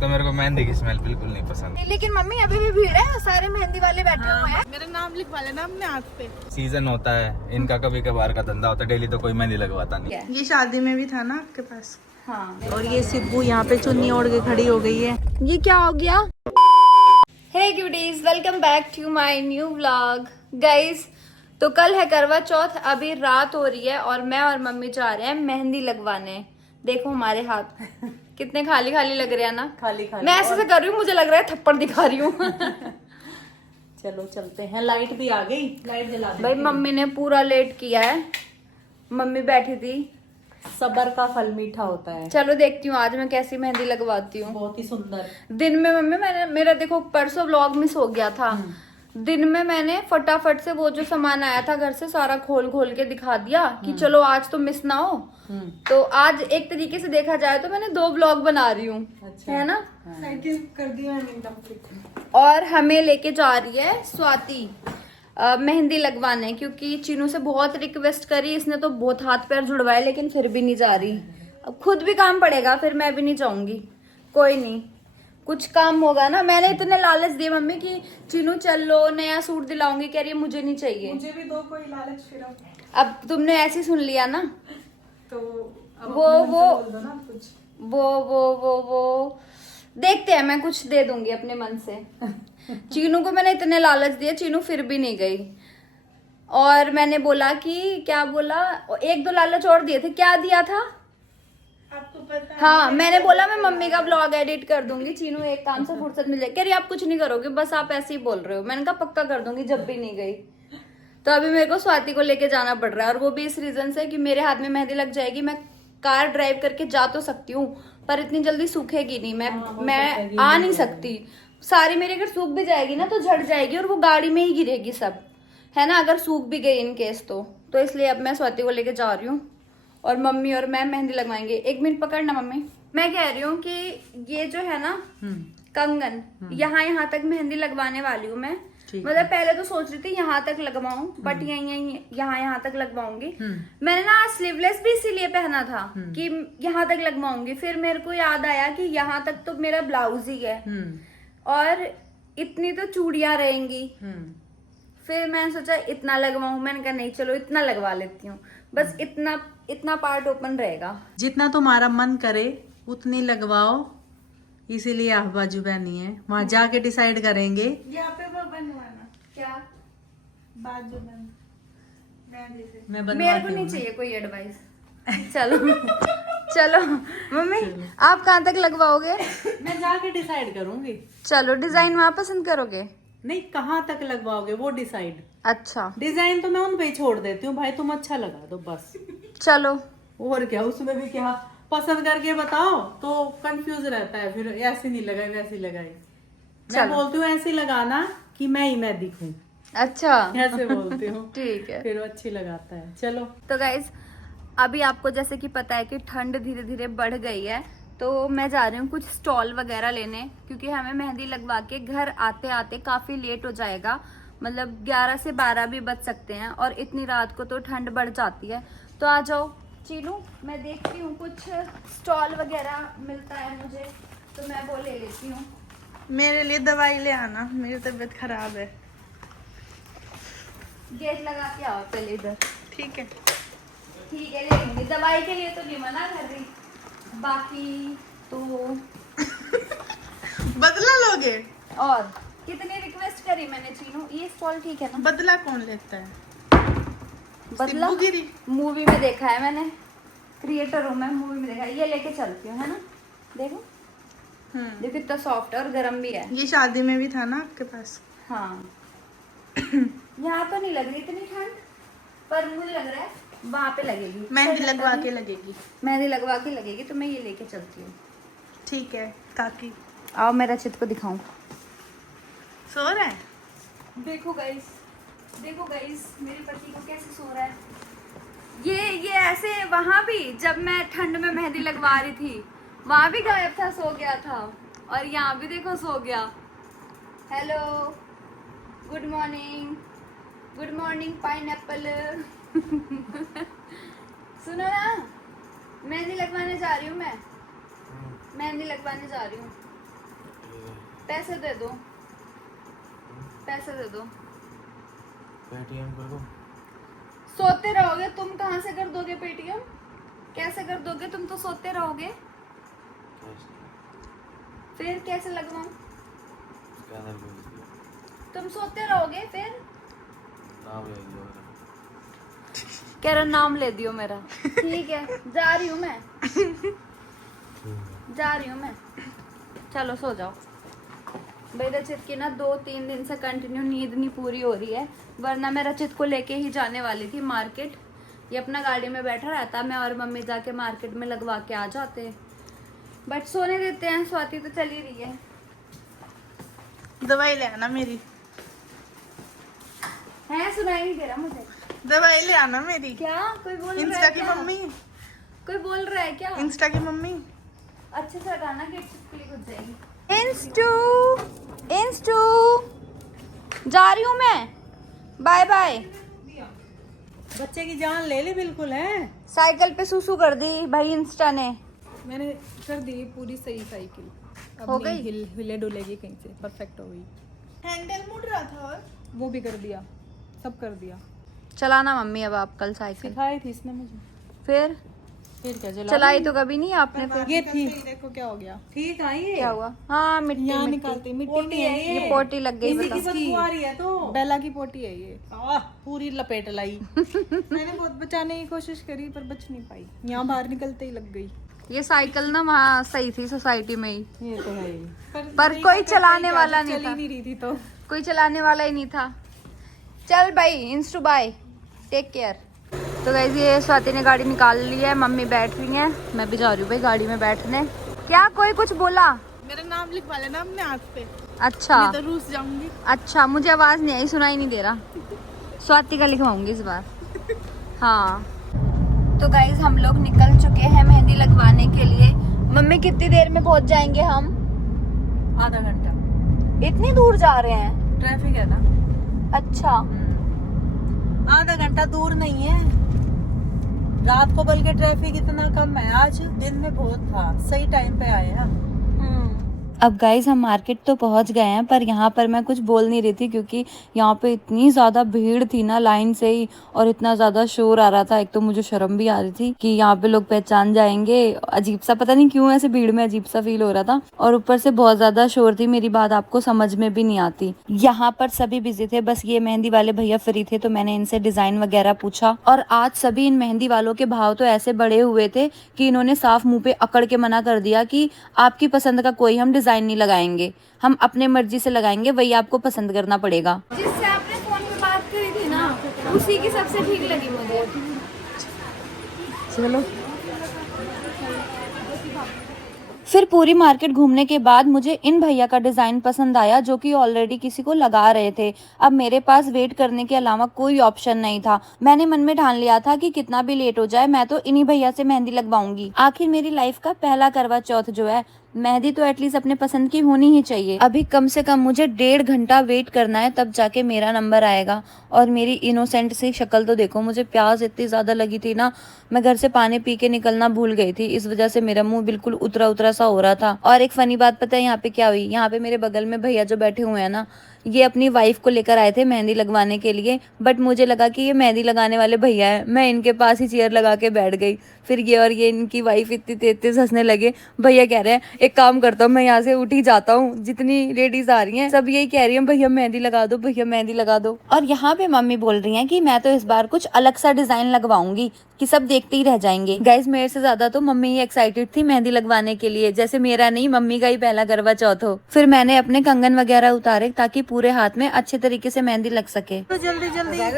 तो मेरे को मेहंदी की स्मेल बिल्कुल नहीं पसंद। लेकिन मम्मी अभी भी भीड़ है, सारे मेहंदी वाले बैठे हुए हैं। मेरा नाम लिखवा लेना अपने हाथ पे। सीजन होता है इनका, कभी कभार का धंधा होता है, डेली तो कोई मेहंदी लगवाता नहीं। ये शादी में भी था ना आपके पास। हाँ। और ये सिब्बू यहाँ पे चुन्नी ओढ़ के खड़ी हो गई है। ये क्या हो गया? Hey cuties, welcome back to my new vlog. Guys, तो कल है करवा चौथ, अभी रात हो रही है और मैं और मम्मी जा रहे हैं मेहंदी लगवाने। देखो हमारे हाथ कितने खाली खाली लग रहे हैं ना। खाली खाली मैं ऐसे से कर रही हूँ, मुझे लग रहा है थप्पड़ दिखा रही हूँ। चलो चलते हैं। लाइट भी आ गई, लाइट जला भाई मम्मी ने पूरा लेट किया है, मम्मी बैठी थी। सबर का फल मीठा होता है। चलो देखती हूँ आज मैं कैसी मेहंदी लगवाती हूँ। बहुत ही सुंदर। दिन में मम्मी मेरा देखो परसों व्लॉग मिस हो गया था। दिन में मैंने फटाफट से वो जो सामान आया था घर से सारा खोल खोल के दिखा दिया कि चलो आज तो मिस ना हो। तो आज एक तरीके से देखा जाए तो मैंने 2 व्लॉग बना रही हूँ। अच्छा। है ना। कर दिया एकदम। और हमें लेके जा रही है स्वाति मेहंदी लगवाने, क्योंकि चीनू से बहुत रिक्वेस्ट करी, इसने तो बहुत हाथ पैर जुड़वाए लेकिन फिर भी नहीं जा रही। अब खुद भी काम पड़ेगा, फिर मैं भी नहीं जाऊंगी। कोई नहीं, कुछ काम होगा ना। मैंने इतने लालच दिए मम्मी की चीनू चल लो, नया सूट दिलाऊंगी, कह रही है मुझे नहीं चाहिए। मुझे भी दो कोई लालच फिर। अब तुमने ऐसे सुन लिया ना, तो अब वो अपने मन से बोल दो ना कुछ। वो देखते हैं, मैं कुछ दे दूंगी अपने मन से। चीनू को मैंने इतने लालच दिए, चीनू फिर भी नहीं गई। और मैंने बोला कि क्या बोला, 1-2 लालच और दिए थे। क्या दिया था आपको पता है? हाँ, मैंने बोला मैं मम्मी का ब्लॉग एडिट कर दूंगी, चीनू एक काम से फुर्सत मिल जाएगी। कह रही आप कुछ नहीं करोगे, बस आप ऐसे ही बोल रहे हो। मैंने कहा पक्का कर दूंगी जब भी नहीं गई। तो अभी मेरे को स्वाति को लेके जाना पड़ रहा है, और वो भी इस रीजन से कि मेरे हाथ में मेहंदी लग जाएगी। मैं कार ड्राइव करके जा तो सकती हूँ पर इतनी जल्दी सूखेगी नहीं। मैं आ नहीं सकती। सारी मेरी अगर सूख भी जाएगी ना तो झड़ जाएगी और वो गाड़ी में ही गिरेगी सब, है ना, अगर सूख भी गई इन केस तो इसलिए अब मैं स्वाति को लेके जा रही हूँ और मम्मी और मैं मेहंदी लगवाएंगे। 1 मिनट पकड़ना मम्मी। मैं कह रही हूँ कि ये जो है ना कंगन, यहाँ तक मेहंदी लगवाने वाली हूँ मैं। मतलब पहले तो सोच रही थी यहाँ तक लगवाऊं, बट यहाँ तक लगवाऊंगी। मैंने ना स्लीवलेस भी इसीलिए पहना था कि यहाँ तक लगवाऊंगी। फिर मेरे को याद आया कि यहाँ तक तो मेरा ब्लाउज ही है और इतनी तो चूड़ियां रहेंगी। फिर मैंने सोचा इतना लगवाऊं, मैंने कहा नहीं चलो इतना लगवा लेती हूँ, बस इतना पार्ट ओपन रहेगा। जितना तुम्हारा मन करे उतनी लगवाओ, इसीलिए आप बाजू पहनी है। वहाँ जाके डिसाइड करेंगे। यहाँ पे वो बनवाना क्या बाजू बन मैं मेरे को नहीं चाहिए कोई एडवाइस। चलो मम्मी आप कहाँ तक लगवाओगे? मैं जाके डिसाइड करूंगी। चलो डिजाइन वहाँ पसंद करोगे? नहीं, कहाँ तक लगवाओगे वो डिसाइड। अच्छा, डिजाइन तो मैं उन पे ही छोड़ देती हूँ भाई, तुम अच्छा लगा दो बस। चलो। और क्या, उसमें भी क्या पसंद करके बताओ तो कंफ्यूज रहता है, फिर ऐसी नहीं लगाई वैसी लगाई। मैं बोलती हूँ ऐसी लगाना कि मैं दिखूं। अच्छा, ऐसे बोलती हूँ। ठीक है, फिर वो अच्छी लगाता है। चलो तो गाइज अभी आपको जैसे कि पता है कि ठंड धीरे धीरे बढ़ गई है, तो मैं जा रही हूँ कुछ स्टॉल वगैरह लेने, क्योंकि हमें मेहंदी लगवा के घर आते आते काफी लेट हो जाएगा। मतलब 11 से 12 भी बज सकते हैं और इतनी रात को तो ठंड बढ़ जाती है। तो आ जाओ चीनू, मैं देखती हूँ कुछ स्टॉल वगैरह मिलता है मुझे तो मैं वो ले लेती हूँ। मेरे लिए दवाई ले आना, मेरी तबीयत खराब है। गेट लगा के आओ पहले इधर। ठीक है ले लेंगे, दवाई के लिए तो नहीं मना कर रही, बाकी तो बदला लोगे? और कितनी रिक्वेस्ट करी मैंने चीनू, ये स्टॉल ठीक है ना? बदला कौन लेता है? बदला सिब्बूगिरी। मूवी में देखा है मैंने, क्रिएटर हूँ मैं, मूवी में देखा है। ये लेके चलती हूँ, है ना। देखो देखो इतना सॉफ्ट है और गर्म भी है। ये शादी में भी था ना आपके पास? हाँ। यहाँ तो नहीं लग रही इतनी ठंड, पर मुझे लग रहा है वहाँ पे लगेगी। मेहंदी लगवा के लगेगी। मेहंदी लगवा के लगेगी तो मैं ये लेके चलती हूँ। ठीक है काकी। आओ मैं रचित को दिखाऊं। सो रहा है? देखो गाइस मेरे पति को कैसे सो रहा है। ये ऐसे वहां भी जब मैं ठंड में मेहंदी लगवा रही थी वहां भी गायब था, सो गया था। और यहाँ भी देखो सो गया। Hello, good morning pineapple. सुनो ना, मेहंदी लगवाने जा रही हूँ मैं, मेहंदी लगवाने जा रही हूँ। पैसे दे दो, पैसे दे दो। पेटीएम कर दो। सोते रहोगे तुम, कहाँ से कर दोगे पेटीएम? कैसे कर दोगे? तुम तो सोते रहोगे, फिर कैसे लगवाऊं? तुम सोते रहोगे फिर? नाम ले लो। कह रहा नाम ले दियो मेरा। ठीक है, जा रही हूँ मैं, जा रही हूँ मैं। चलो सो जाओ भाई। रचित की ना 2-3 दिन से कंटिन्यू नींद नहीं पूरी हो रही है, वरना मैं रचित को लेके ही जाने वाली थी मार्केट। ये अपना गाड़ी में बैठा रहता, मैं और मम्मी जाके मार्केट में लगवा के आ जाते, बट सोने देते हैं। स्वाति तो चली रही है। दवाई ले आना मेरी, है सुनाई नहीं दे रहा मुझे। दवाई ले आना मेरी। क्या कोई बोल रहा इंस्टा है? की क्या मम्मी, कोई बोल रहा है क्या? इंस्टा की मम्मी। अच्छे से हटाना, गेट क्लिक हो जाएगी। इंस्टू जा रही हूँ मैं, बाय बाय। बच्चे की जान ले ली बिल्कुल है। साइकिल पे सुसु कर दी भाई इंस्टा ने। मैंने कर दी पूरी सही साइकिल, अब हो नहीं गई? हिले डुलेगी कहीं से, परफेक्ट हो गई। हैंडल मुड़ रहा था और वो भी कर दिया, सब कर दिया। चलाना मम्मी अब आप कल साइकिल। सिखाई थी इसने मुझे, फिर फिर क्या चला? चलाई तो कभी नहीं आपने फिर। ये थी, देखो क्या हो गया। ठीक आई है। क्या हुआ? हाँ मिट्टी यहाँ मिट्टी। निकालती मिट्टी पोटी नहीं है है, ये पोटी लग गई इसी की बता। बदबू आ रही है तो बेला की पोटी है ये। पूरी लपेट लाई। मैंने बहुत बचाने की कोशिश करी पर बच नहीं पाई, यहाँ बाहर निकलते ही लग गई। ये साइकिल ना वहाँ सही थी सोसाइटी में ही, ये तो है ही। पर कोई चलाने वाला नहीं चल था, ही नहीं रही थी तो। कोई चलाने वाला ही नहीं था। चल भाई इंस्टू बाय, टेक केयर। तो गाइस ये स्वाति ने गाड़ी निकाल ली है, मम्मी बैठ रही हैं, मैं भी जा रही हूँ भाई गाड़ी में बैठने। क्या कोई कुछ बोला? मेरा नाम लिखवा लेना अपने हाथ पे, अच्छा नहीं तो रूस जाऊंगी। अच्छा, मुझे आवाज नहीं आई, सुनाई नहीं दे रहा। स्वाति का लिखवाऊंगी इस बार। हाँ तो गाइस हम लोग निकल चुके हैं मेहंदी लगवाने के लिए। मम्मी कितनी देर में पहुंच जाएंगे हम? आधा घंटा। इतनी दूर जा रहे हैं? ट्रैफिक है ना। अच्छा आधा घंटा दूर नहीं है, रात को बल्कि ट्रैफिक इतना कम है, आज दिन में बहुत था। सही टाइम पे आए हैं। अब गाइज हम मार्केट तो पहुंच गए हैं, पर यहाँ पर मैं कुछ बोल नहीं रही थी क्योंकि यहाँ पे इतनी ज़्यादा भीड़ थी ना लाइन से ही, और इतना ज़्यादा शोर आ रहा था। एक तो मुझे शर्म भी आ रही थी कि यहाँ पे लोग पहचान जाएंगे, अजीब सा, पता नहीं क्यों ऐसे भीड़ में अजीब सा फील हो रहा था। और ऊपर से बहुत ज़्यादा शोर थी, मेरी बात आपको समझ में भी नहीं आती। यहाँ पर सभी बिजी थे, बस ये मेहंदी वाले भैया फ्री थे, तो मैंने इनसे डिज़ाइन वगैरह पूछा। और आज सभी इन मेहंदी वालों के भाव तो ऐसे बढ़े हुए थे कि इन्होंने साफ मुँह पे अकड़ के मना कर दिया कि आपकी पसंद का कोई हम डिजाइन नहीं लगाएंगे, हम अपने मर्जी से लगाएंगे, वही आपको पसंद करना पड़ेगा। जिससे आपने फोन पे बात करी थी ना, उसी की सबसे ठीक लगी मुझे। चलो फिर पूरी मार्केट घूमने के बाद मुझे इन भैया का डिजाइन पसंद आया, जो कि ऑलरेडी किसी को लगा रहे थे। अब मेरे पास वेट करने के अलावा कोई ऑप्शन नहीं था। मैंने मन में ठान लिया था कि कितना भी लेट हो जाए मैं तो इन्हीं भैया से मेहंदी लगवाऊंगी। आखिर मेरी लाइफ का पहला करवा चौथ जो है, मेहंदी तो एटलीस्ट अपने पसंद की होनी ही चाहिए। अभी कम से कम मुझे 1.5 घंटा वेट करना है, तब जाके मेरा नंबर आएगा। और मेरी इनोसेंट सी शक्ल तो देखो, मुझे प्यास इतनी ज्यादा लगी थी ना, मैं घर से पानी पी के निकलना भूल गई थी, इस वजह से मेरा मुंह बिल्कुल उतरा उतरा सा हो रहा था। और एक फनी बात पता है यहाँ पे क्या हुई? यहाँ पे मेरे बगल में भैया जो बैठे हुए हैं ना, ये अपनी वाइफ को लेकर आए थे मेहंदी लगवाने के लिए, बट मुझे लगा कि ये मेहंदी लगाने वाले भैया हैं, मैं इनके पास ही चेयर लगा के बैठ गई। फिर ये और ये इनकी वाइफ इतनी तेज हंसने लगे। भैया कह रहे हैं एक काम करता हूँ, मैं यहाँ से उठ ही जाता हूँ, जितनी लेडीज आ रही हैं सब यही कह रही हैं भैया मेहंदी लगा दो, भैया मेहंदी लगा दो। और यहाँ पे मम्मी बोल रही हैं कि मैं तो इस बार कुछ अलग सा डिजाइन लगवाऊंगी कि सब देखते ही रह जाएंगे। गाइज मेरे से ज्यादा तो मम्मी ही एक्साइटेड थी मेहंदी लगवाने के लिए, जैसे मेरा नहीं मम्मी का ही पहला करवा चौथ हो। फिर मैंने अपने कंगन वगैरह उतारे ताकि पूरे हाथ में अच्छे तरीके से मेहंदी लग सके। तो जल्दी जल्दी आ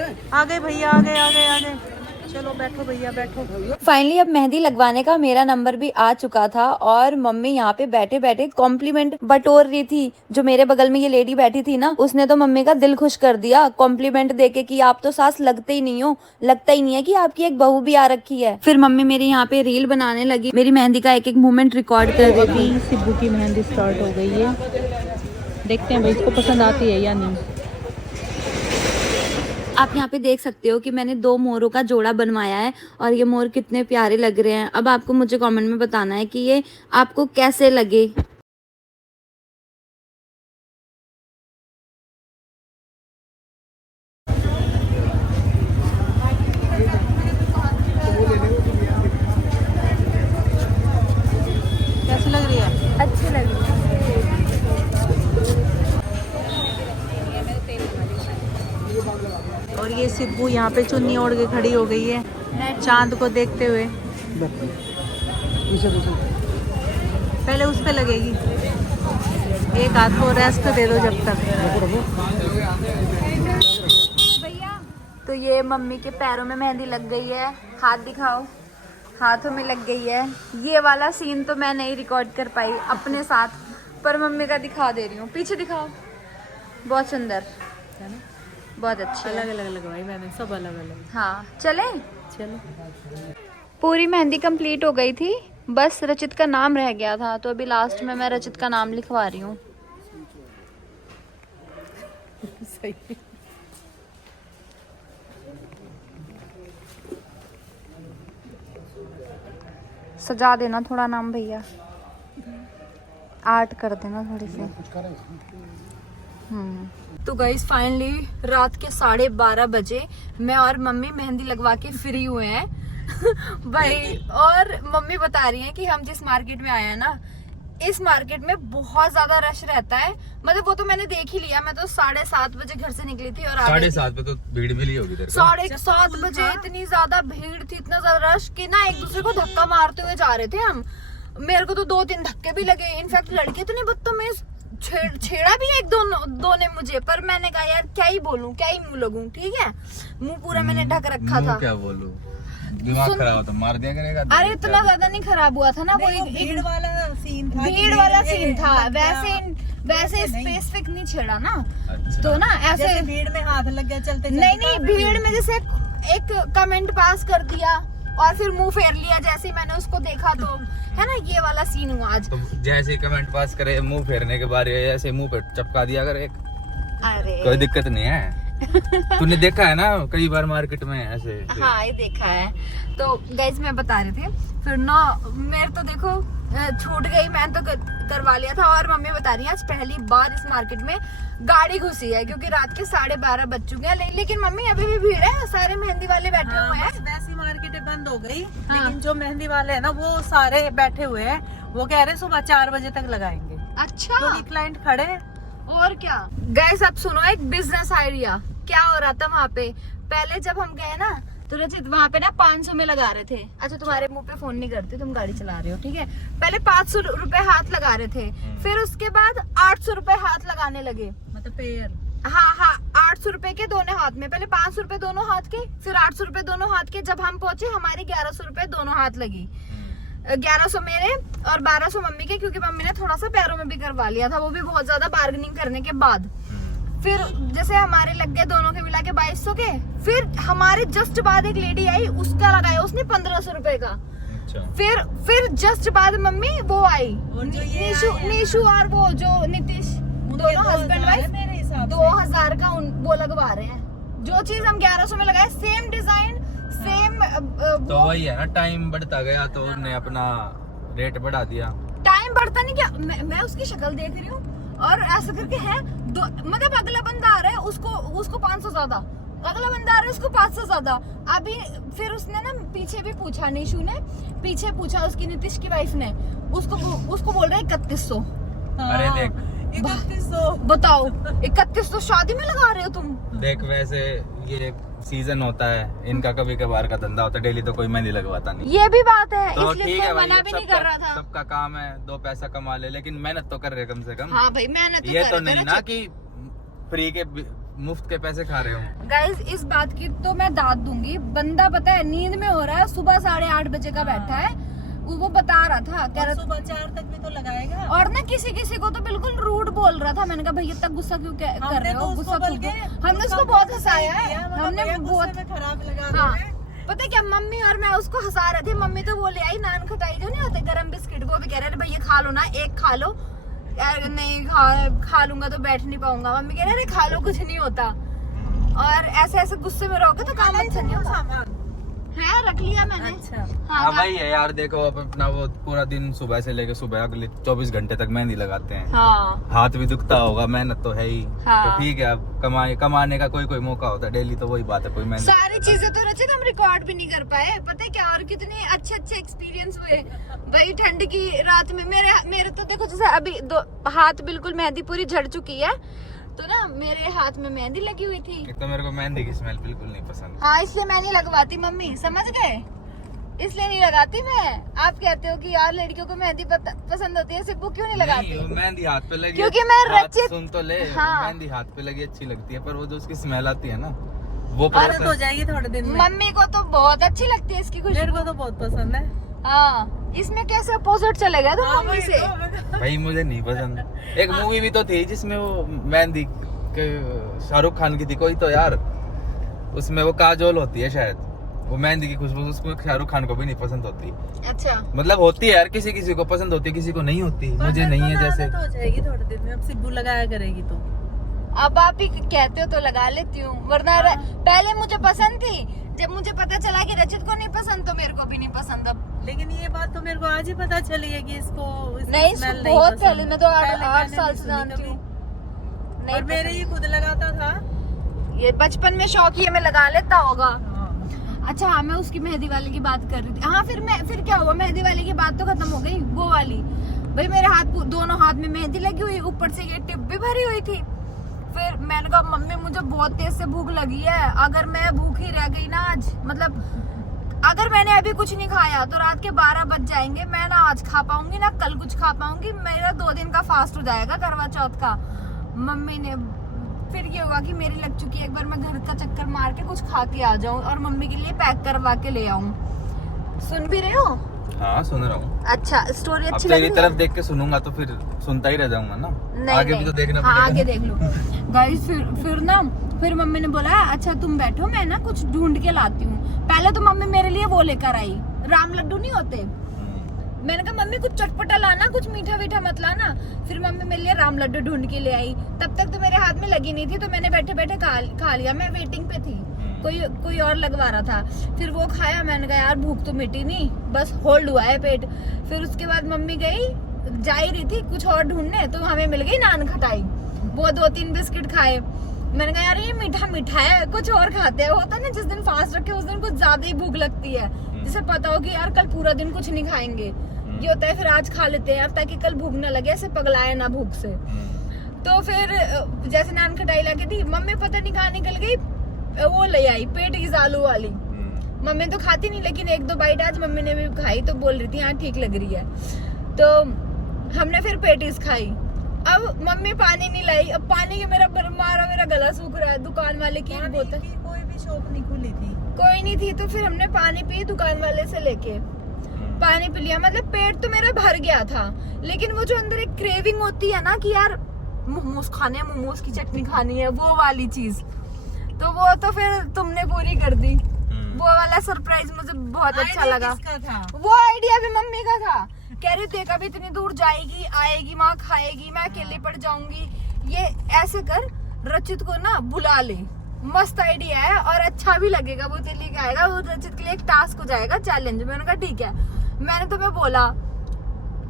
गए भैया, आ गए आ गए आ गए। चलो बैठो भैया बैठो। फाइनली अब मेहंदी लगवाने का मेरा नंबर भी आ चुका था, और मम्मी यहाँ पे बैठे बैठे कॉम्प्लीमेंट बटोर रही थी। जो मेरे बगल में ये लेडी बैठी थी ना, उसने तो मम्मी का दिल खुश कर दिया कॉम्प्लीमेंट देके कि आप तो सास लगते ही नहीं हो, लगता ही नहीं है कि आपकी एक बहू भी आ रखी है। फिर मम्मी मेरी यहाँ पे रील बनाने लगी, मेरी मेहंदी का एक एक मोमेंट रिकॉर्ड कर रही थी। सिब्बू की मेहंदी स्टार्ट हो गई है, देखते हैं भाई इसको पसंद आती है या नहीं। आप यहाँ पे देख सकते हो कि मैंने 2 मोरों का जोड़ा बनवाया है, और ये मोर कितने प्यारे लग रहे हैं। अब आपको मुझे कमेंट में बताना है कि ये आपको कैसे लगे। सिब्बू यहाँ पे चुन्नी ओढ़ के खड़ी हो गई है चांद को देखते हुए। पहले उस पे लगेगी, एक हाथ को रेस्ट दे दो जब तक। भैया तो ये मम्मी के पैरों में मेहंदी लग गई है, हाथ दिखाओ, हाथों में लग गई है। ये वाला सीन तो मैं नहीं रिकॉर्ड कर पाई अपने साथ, पर मम्मी का दिखा दे रही हूँ। पीछे दिखाओ, बहुत सुंदर, बहुत अच्छी है। अलग अलग लगवाई मैंने, सब अलग अलग। हाँ चले, चलो पूरी मेहंदी कंप्लीट हो गई थी, बस रचित का नाम रह गया था, तो अभी लास्ट में मैं रचित का नाम लिखवा रही हूँ। सही। सजा देना थोड़ा नाम भैया, आर्ट कर देना थोड़ी सी। तो गाइस फाइनली रात के 12:30 बजे मैं और मम्मी मेहंदी लगवा के फ्री हुए हैं भाई। और मम्मी बता रही है कि हम जिस मार्केट में आए हैं ना, इस मार्केट में बहुत ज्यादा रश रहता है। मतलब वो तो मैंने देख ही लिया, मैं तो 7:30 बजे घर से निकली थी और 7:30 पे तो भीड़ मिली होगी तेरे को। 7:30 बजे इतनी ज्यादा भीड़ थी, इतना ज्यादा रश कि ना एक दूसरे को धक्का मारते हुए जा रहे थे हम। मेरे को तो 2-3 धक्के भी लगे। इनफैक्ट लड़के इतने बदतमीज, छेड़ा भी एक दो ने मुझे, पर मैंने कहा यार क्या ही बोलूं, क्या ही मुंह लगूं, ठीक है। मुंह पूरा मैंने ढक रखा था। क्या बोलूं, दिमाग खराब हो तो मार दिया करेगा। अरे इतना ज्यादा नहीं खराब हुआ था ना, वो भीड़ वाला सीन था, भीड़ वाला सीन था। वैसे स्पेसिफिक नहीं छेड़ा ना, अच्छा। तो ना ऐसे जैसे भीड़ में हाथ लग गया चलते नहीं भीड़ में जैसे एक कमेंट पास कर दिया और फिर मुंह फेर लिया जैसे ही मैंने उसको देखा, तो है ना ये वाला सीन हुआ आज। तो जैसे कमेंट पास करे, मुंह फेरने के बारे ऐसे मुंह पे चपका दिया कर एक, अरे कोई दिक्कत नहीं है। तूने देखा है ना कई बार मार्केट में ऐसे। हाँ ये देखा है। तो गाइज मैं बता रहे थे फिर ना, मेरे तो देखो छूट गई, मैंने तो करवा लिया था। और मम्मी बता रही है आज पहली बार इस मार्केट में गाड़ी घुसी है, क्योंकि रात के 12:30 बज चुके हैं। लेकिन मम्मी अभी भी भीड़ है, सारे मेहंदी वाले बैठे हुए हैं। वैसी मार्केट बंद हो गई, लेकिन जो मेहंदी वाले हैं ना वो सारे बैठे हुए हैं। वो कह रहे सुबह 4 बजे तक लगाएंगे। अच्छा, क्योंकि क्लाइंट खड़े हैं। और क्या गाइस, अब सुनो एक बिजनेस आइडिया। क्या हो रहा था वहाँ पे, पहले जब हम गए ना तो रचित वहाँ पे ना 500 में लगा रहे थे। अच्छा तुम्हारे मुंह पे फोन नहीं करते, तुम गाड़ी चला रहे हो, ठीक है। पहले 500 रुपए हाथ लगा रहे थे, फिर उसके बाद 800 रुपए हाथ लगाने लगे, मतलब पेयर। हाँ 800 रुपए के दोनों हाथ में। पहले 500 रुपए दोनों हाथ के, फिर 800 रुपए दोनों हाथ के। जब हम पहुंचे हमारी 1100 रुपए दोनों हाथ लगी। 1100 मेरे और 1200 मम्मी के, क्योंकि मम्मी ने थोड़ा सा पैरों में भी करवा लिया था, वो भी बहुत ज्यादा बार्गेनिंग करने के बाद। फिर जैसे हमारे लग गए दोनों के मिला के 2200 के। फिर हमारे जस्ट बाद एक लेडी आई, उसका लगाया उसने 1500 रुपए का। फिर जस्ट बाद मम्मी वो आई, नीशू और वो जो नीतीश, दोनों हस्बैंड वाइफ 2000 का वो लगवा रहे हैं। जो चीज हम 1100 में लगाए, सेम डिजाइन सेम। तो वही है ना, टाइम बढ़ता गया तो उन्होंने अपना रेट बढ़ा दिया। टाइम बढ़ता नहीं क्या, मैं उसकी शक्ल देख रही हूँ और ऐसा करके है मतलब अगला बंदा आ रहा है उसको 500 ज्यादा, अगला बंदा आ रहा है उसको 500 ज्यादा। अभी फिर उसने ना पीछे भी पूछा, नीशू ने पीछे पूछा उसकी, नीतीश की वाइफ ने उसको बोल रहे 3100। अरे देख 3100 बताओ, 3100 शादी में लगा रहे हो तुम। देख वैसे ये सीजन होता है इनका, कभी कभार का धंधा होता है, डेली तो कोई मेहंदी लगवाता नहीं। ये भी बात है, तो इसलिए ठीक है कोई भाई, मना भी नहीं कर रहा था। सबका काम है 2 पैसा कमा ले, लेकिन मेहनत तो कर रहे कम से कम। हाँ भाई मेहनत ये तो नहीं ना कि फ्री के मुफ्त के पैसे खा रहे हो। गाइस इस बात की तो मैं दाद दूंगी, बंदा पता है नींद में हो रहा है, सुबह 8:30 बजे का बैठा है, वो बता रहा था, कह रहा सुबह 4 तक भी तो लगाएगा। और ना किसी को तो बिल्कुल रूड बोल रहा था। मैंने कहा भैया इतना गुस्सा क्यों कर रहे हो, गुस्सा हमने उसको बहुत हंसाया है, हमने बहुत खराब लगा। हाँ पता है क्या, मम्मी और मैं उसको हंसा रहे थे। मम्मी तो वो ले आई नान खटाई जो नहीं होते गरम बिस्किट, को भी कह रहे थे भैया खा लो ना, एक खा लो। यार नहीं खा लूंगा तो बैठ नहीं पाऊंगा। मम्मी कह रहे खा लो कुछ नहीं होता। और ऐसे गुस्से में रहोगे तो काम अच्छा नहीं होता है। रख लिया मैंने। अच्छा हाँ भाई है यार, देखो अब अपना वो पूरा दिन सुबह से लेके सुबह अगले 24 घंटे तक मेहंदी लगाते हैं। हाँ हाथ भी दुखता होगा, मेहनत तो है ही। हाँ। तो ठीक है, अब कमाने का कोई मौका होता है, डेली तो वही बात है, कोई मेहनत। सारी चीजें तो रचित हम रिकॉर्ड भी नहीं कर पाए, पता है क्या। और कितने अच्छे एक्सपीरियंस हुए भाई ठंड की रात में। मेरे तो देखो जैसे अभी हाथ बिल्कुल मेहंदी पूरी झड़ चुकी है, तो ना मेरे हाथ में मेहंदी लगी हुई थी। एक तो मेरे को मेहंदी की स्मेल बिल्कुल नहीं पसंद। हाँ, इसलिए मैं नहीं लगवाती मम्मी, समझ गए? इसलिए नहीं लगाती मैं। आप कहते हो कि यार लड़कियों को मेहंदी पसंद होती है, सिब्बू क्यों नहीं लगाती? नहीं, वो मेहंदी हाथ पे लगी, क्योंकि मैं हाथ रचित- सुन तो ले, हाँ। मेहंदी हाथ पे लगी अच्छी लगती है, पर वो जो उसकी स्मेल आती है ना, वो आदत हो पसंद। जाएगी थोड़े दिन में। मम्मी को तो बहुत अच्छी लगती है इसकी मेरे खुशबू। को तो बहुत पसंद है। हाँ, इसमें कैसे अपोजिट चलेगा तो मम्मी से। भाई मुझे नहीं पसंद। एक मूवी भी तो थी जिसमें वो मेहंदी शाहरुख खान की थी कोई तो यार, उसमें वो काजोल होती है शायद, वो मेहंदी की खुशबू उसको शाहरुख खान को भी नहीं पसंद होती। अच्छा, मतलब होती है यार, किसी किसी को पसंद होती है, किसी को नहीं होती। मुझे नहीं है जैसे। आदत हो जाएगी थोड़े दिन में, अब सिब्बू लगाया करेगी तो। अब आप ही कहते हो तो लगा लेती हूँ, वरना पहले मुझे पसंद थी, जब मुझे पता चला कि रचित को नहीं पसंद तो मेरे को भी नहीं पसंद अब। लेकिन ये बात तो मेरे को आज ही पता चली है कि इसको इसकी नहीं, smell बहुत पसंद। पहले, मैं तो पहले 8 मैंने साल नहीं से सुनी जानती कभी। हूँ। नहीं और मेरे ही खुद लगाता था। ये बचपन में शौक ही हमें लगा लेता होगा। अच्छा हाँ, मैं उसकी मेहंदी वाले की बात कर रही थी। हाँ, फिर क्या हुआ, मेहंदी वाले की बात तो खत्म हो गई, वो वाली। भाई मेरे दोनों हाथ में मेहंदी लगी हुई, ऊपर से ये टिप भी भरी हुई थी। फिर मैंने कहा मम्मी मुझे बहुत तेज से भूख लगी है, अगर मैं भूखी रह गई ना आज, मतलब अगर मैंने अभी कुछ नहीं खाया तो रात के 12 बज जाएंगे, मैं ना आज खा पाऊंगी ना कल कुछ खा पाऊंगी, मेरा 2 दिन का फास्ट हो जाएगा करवा चौथ का। मम्मी ने फिर ये हुआ कि मेरी लग चुकी है, एक बार मैं घर का चक्कर मार के कुछ खा के आ जाऊं और मम्मी के लिए पैक करवा के ले आऊं। सुन भी रहे हो? हाँ सुन रहा हूँ। अच्छा, स्टोरी अब अच्छी तेरी लगी? तरफ देख के सुनूंगा तो फिर सुनता ही रह जाऊंगा ना। नहीं, आगे नहीं। भी तो देखना हाँ, पड़ेगा। आगे देख लो गाइस। फिर मम्मी ने बोला अच्छा तुम बैठो, मैं ना कुछ ढूंढ के लाती हूँ। पहले तो मम्मी मेरे लिए वो लेकर आई, राम लड्डू नहीं होते। मैंने कहा मम्मी कुछ चटपटा लाना, कुछ मीठा वीठा मत लाना। फिर मम्मी मेरे लिए राम लड्डू ढूंढ के ले आई। तब तक तो मेरे हाथ में लगी नहीं थी, तो मैंने बैठे बैठे खा लिया। मैं वेटिंग पे थी, कोई और लगवा रहा था। फिर वो खाया, मैंने कहा यार भूख तो मिटी नहीं, बस होल्ड हुआ है पेट। फिर उसके बाद मम्मी जा ही रही थी कुछ और ढूंढने, तो हमें मिल गई नान खटाई। वो 2-3 बिस्किट खाए। मैंने कहा यार ये मीठा मीठा है, कुछ और खाते हैं। होता है ना जिस दिन फास्ट रखे उस दिन कुछ ज्यादा ही भूख लगती है, जिसे पता हो कि यार कल पूरा दिन कुछ नहीं खाएंगे, ये होता है। फिर आज खा लेते हैं ताकि कल भूख ना लगे, ऐसे पगलाए ना भूख से। तो फिर जैसे नान खटाई लगी थी, मम्मी पता नहीं कहाँ निकल गई, वो ले आई पेटीज आलू वाली। मम्मी तो खाती नहीं, लेकिन 1-2 बाइट आज मम्मी ने भी खाई, तो बोल रही थी हाँ ठीक लग रही है। तो हमने फिर पेटीज खाई। अब मम्मी पानी नहीं लाई, अब पानी के मेरा गला सूख रहा है। दुकान वाले की एक बोतल, कोई भी शॉप नहीं खुली थी, कोई नहीं थी। तो फिर हमने पानी पी दुकान वाले से लेके, पानी पी लिया। मतलब पेट तो मेरा भर गया था, लेकिन वो जो अंदर एक क्रेविंग होती है ना कि यार मोमोज खाने हैं, मोमोज की चटनी खानी है, वो वाली चीज, तो वो तो फिर तुमने पूरी कर दी। वो वाला सरप्राइज मुझे बहुत अच्छा लगा। किसका था? वो आइडिया भी मम्मी का था। कह रही थी कभी इतनी दूर जाएगी, आएगी, वहाँ खाएगी, मैं अकेले पड़ जाऊंगी, ये ऐसे कर रचित को ना बुला ले। मस्त आइडिया है और अच्छा भी लगेगा, वो दिल्ली का आएगा, वो रचित के लिए एक टास्क हो जाएगा, चैलेंज। मैंने कहा ठीक है। मैंने तुम्हें बोला,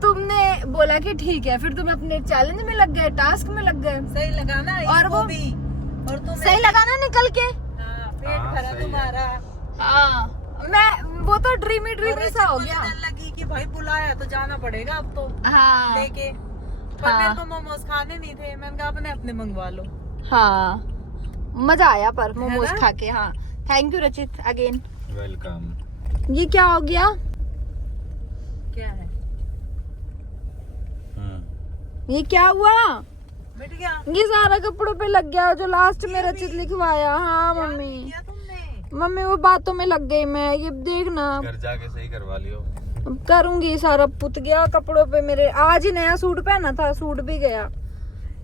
तुमने बोला कि ठीक है, फिर तुम अपने चैलेंज में लग गए, टास्क में लग गए। सही लगा ना? और इसको वो भी, और तुम सही लगा ना निकल के? हाँ, पेट हाँ, भरा सही है। तुम्हारा। हाँ, वो तो ड्रीमी सा हो गया। लगी कि भाई बुलाया तो जाना पड़ेगा अब तो हाँ लेके। पर हाँ। मेरे को मोमोज खाने नहीं थे, मैंने कहा अपने मंगवा लो। हाँ, मजा आया पर मोमोज ना? खा के। हाँ, थैंक यू रचित अगेन। वेलकम। ये क्या हो गया? क्या है? ये क्या हुआ? मिट गया? ये सारा कपड़ों पे लग गया जो लास्ट में रचित लिखवाया। हाँ मम्मी, क्या तुमने? मम्मी वो बातों में लग गई मैं, ये देखना घर जाके सही करवा लियो। अब करूंगी। सारा पुत गया कपड़ों पे मेरे। आज ही नया सूट पहना था, सूट भी गया।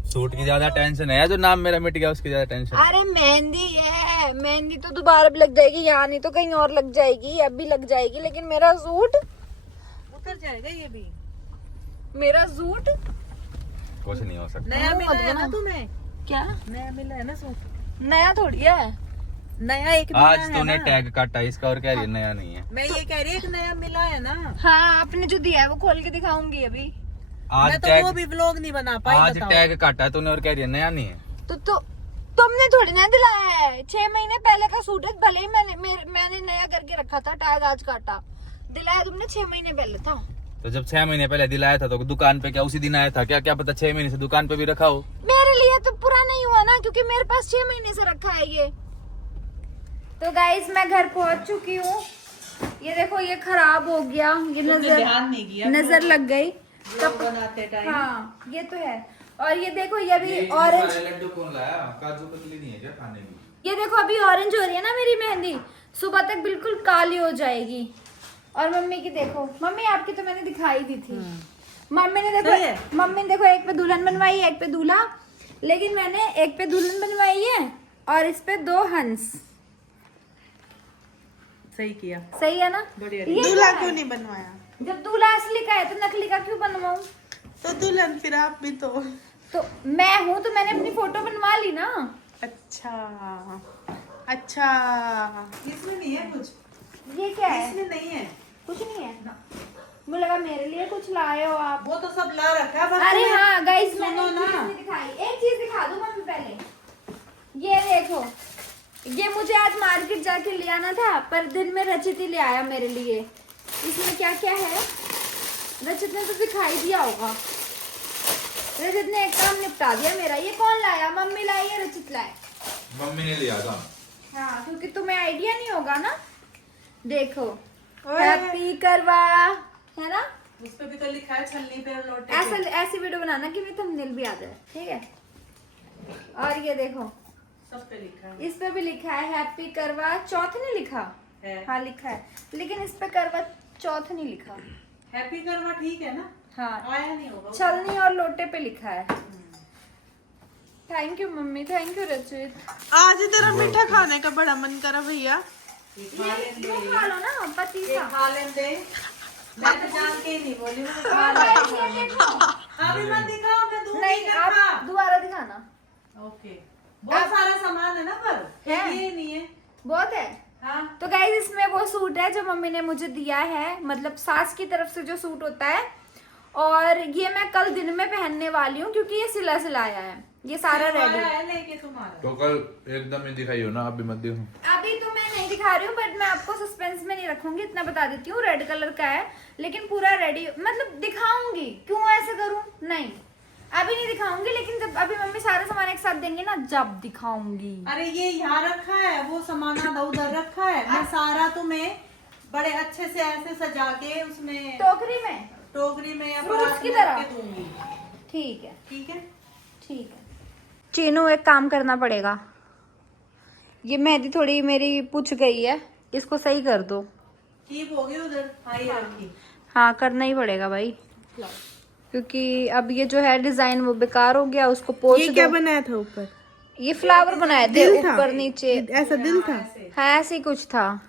सूट की ज्यादा टेंशन है, जो नाम मेरा मिट गया उसकी ज्यादा टेंशन। अरे मेहंदी है, मेहंदी तो दोबारा भी लग जाएगी, यहाँ नहीं तो कहीं और लग जाएगी, अब भी लग जाएगी। लेकिन मेरा सूट, उतर जाएगा ये भी। मेरा सूट कुछ नहीं हो सकता। नया मुंह मिला मत है ना बना। तुम्हें? क्या नया मिला है ना सूट? नया थोड़ी है, नया एक मिला आज है तूने ना? टैग काटा इसका और कह रही है नया नहीं है। मैं ये कह रही हूँ एक नया मिला है ना? हाँ आपने जो दिया है वो खोल के दिखाऊंगी अभी। आज मैं तो टैग वो भी व्लॉग नहीं बना पाई। आज बताओ। टैग काटा है तूने और कह रही है नया नहीं है। तो तुमने थोड़ी ना दिलाया है, 6 महीने पहले का सूट है, भले ही मैंने नया करके रखा था, टैग आज काटा। दिलाया तुमने 6 महीने पहले था। तो जब 6 महीने पहले दिलाया था तो दुकान पे क्या उसी दिन आया था क्या? क्या पता 6 महीने से दुकान पे भी रखा हो। मेरे लिए है तो पूरा नहीं हुआ ना, क्योंकि मेरे पास 6 महीने से रखा है ये। तो गाइस मैं घर पहुंच चुकी हूँ। ये देखो ये खराब हो गया, ये ध्यान नहीं किया, नजर लग गई तब बनाते टाइम। हाँ ये तो है। और ये देखो ये भी ऑरेंज, लड्डू कौन लाया? काजू कतली नहीं है क्या खाने की? ये देखो अभी ऑरेंज हो रही है ना मेरी मेहंदी, सुबह तक बिल्कुल काली हो जाएगी। और मम्मी की देखो, मम्मी आपकी तो मैंने दिखाई दी थी। मम्मी ने देखो एक पे दुल्हन बनवाई है, एक पे दूल्हा, लेकिन मैंने एक पे दुल्हन बनवाई है और इस पे 2 हंस। सही किया, सही है ना? बढ़िया। ये दूल्हा क्या है? क्यों नहीं बनवाया? जब दूल्हा असली का है तो नकली का क्यों बनवाऊं? तो दुल्हन फिर आप भी तो। मैं हूँ तो मैंने अपनी फोटो बनवा ली ना। अच्छा अच्छा, इसमें नहीं है कुछ, ये क्या है? इसमें नहीं है कुछ नहीं है। मुझे लगा मेरे लिए कुछ लाए हो आप। वो तो सब ला रखा है। बस अरे तुम्हें- हाँ गाइस, मैंने सुनो एक ना। चीज नहीं दिखाई। एक चीज दिखा दूं मम्मी पहले। ये देखो, ये मुझे आज मार्केट जाके ले आना था, पर दिन में रचित ही ले आया मेरे लिए। इसमें क्या क्या है रचित ने तो दिखाई दिया होगा। रचित ने एक काम निपटा दिया मेरा। ये कौन लाया? मम्मी लाई या रचित लाए? मम्मी ने लिया था। हाँ, क्योंकि तुम्हें आइडिया नहीं होगा ना। देखो हैप्पी करवा है ना, उस पे भी तो लिखा है छलनी पे लौटे। ऐसा ऐसी वीडियो बनाना कि मेरी थंबनेल भी आ जाए, ठीक है? और ये देखो सब पे लिखा है। इस पे भी लिखा है हैप्पी करवा चौथ नहीं लिखा है। हाँ लिखा है, लेकिन इस पे करवा चौथ नहीं लिखा। हैप्पी करवा ठीक है ना? हाँ आया नहीं होगा। छलनी और लोटे पे लिखा है। Thank you mummy, thank you रचित। आज तेरा मीठा खाने का बड़ा मन करा भैया। ये खा लो ना पतीसा। खा लेंगे। मैं तो जान के ही नहीं बोली। मैंने खा और लिया। guys, ये देखो। अभी मत दिखाओ, मैं दूंगी नहीं क्या आप खा। दोबारा दिखाना। ओके, बहुत सारा सामान है ना, पर है। ये नहीं है। बहुत है। हाँ, तो गाइज इसमें वो सूट है जो मम्मी ने मुझे दिया है, मतलब सास की तरफ से जो सूट होता है। और ये मैं कल दिन में पहनने वाली हूँ, क्योंकि ये सिला सिलाया है, ये सारा रेडी है लेके तुम्हारा। तो कल एकदम ही दिखाई हो ना, अभी मत दिखाओ। अभी तो मैं नहीं दिखा रही हूँ, बट मैं आपको सस्पेंस में नहीं रखूंगी, इतना बता देती हूँ। रेड कलर का है, लेकिन पूरा रेडी, मतलब दिखाऊंगी। क्यों ऐसे करूँ? नहीं अभी नहीं दिखाऊंगी, लेकिन जब अभी मम्मी सारा सामान एक साथ देंगे ना, जब दिखाऊंगी। अरे ये यहाँ रखा है, वो सामान आधा उधर रखा है। मैं सारा तुम्हें बड़े अच्छे से ऐसे सजा के उसमें टोकरी में, टोकरी में या फ्रूट्स परात की में तरह। रख के दूंगी। ठीक है ठीक है। ठीक है। चीनू एक काम करना पड़ेगा, ये मेहंदी थोड़ी मेरी पुछ गई है, इसको सही कर दो। कीप होगी उधर हाई रखी। हाँ करना ही पड़ेगा भाई, क्योंकि अब ये जो है डिजाइन वो बेकार हो गया, उसको पोंछ दो। क्या बनाया था ऊपर? ये फ्लावर बनाए थे ऊपर नीचे, ऐसा दिल था? हाँ ऐसे ही कुछ था।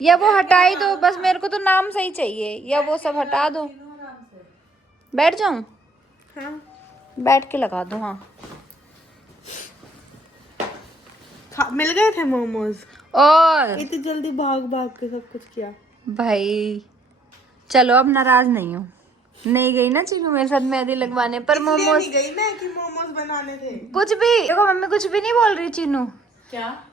या वो हटाई दो, बस मेरे को तो नाम सही चाहिए, या वो सब हटा दो। बैठ जाऊं? हाँ। बैठ के लगा दो। हाँ मिल गए थे मोमोज। और इतनी जल्दी भाग भाग के सब कुछ किया। भाई चलो अब नाराज नहीं हूँ, नहीं गई ना चीनू मेरे साथ मेहंदी लगवाने, पर मोमोज नहीं गई ना कि मोमोज बनाने थे। कुछ भी देखो, मम्मी कुछ भी नहीं बोल रही। चीनू क्या?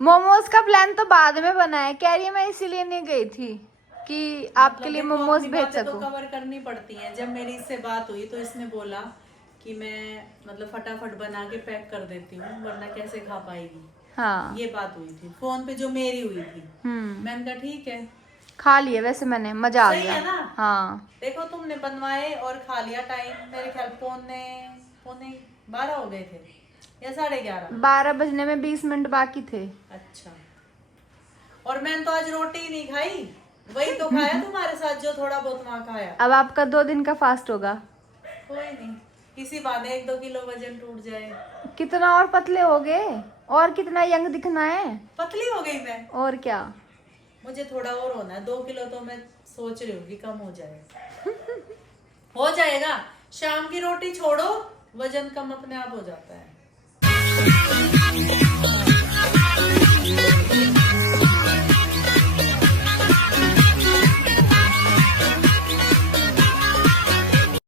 मोमोज का प्लान तो बाद में बना है, कह रही है मैं इसीलिए नहीं गई थी कि आपके लिए देखो, मोमोज अपनी भेज बातें तो सकूं। कवर करनी पड़ती हैं। जब मेरी इससे बात हुई तो इसने बोला कि मैं मतलब फटाफट बना के पैक कर देती हूँ, वरना कैसे खा पाएगी। हाँ ये बात हुई थी फोन पे जो मेरी हुई थी। मैंने कहा ठीक है, खा लिए वैसे मैंने, मजा आ सही गया। है ना? हाँ देखो तुमने बनवाए और खा लिया। टाइम मेरे ख्याल पौने 12 हो गए थे या 11:30। 12 बजने में 20 मिनट बाकी थे। अच्छा, और मैंने तो आज रोटी ही नहीं खाई, वही तो खाया तुम्हारे साथ जो थोड़ा बहुत वहाँ खाया। अब आपका 2 दिन का फास्ट होगा। कोई नहीं, इसी बहाने 1-2 किलो वजन टूट जाए। कितना और पतले हो गए, और कितना यंग दिखना है। पतली हो गई मैं, और क्या, मुझे थोड़ा और होना है। 2 किलो तो मैं सोच रही हूँ कि कम हो जाएगा। हो जाएगा, शाम की रोटी छोड़ो, वजन कम अपने आप हो जाता है।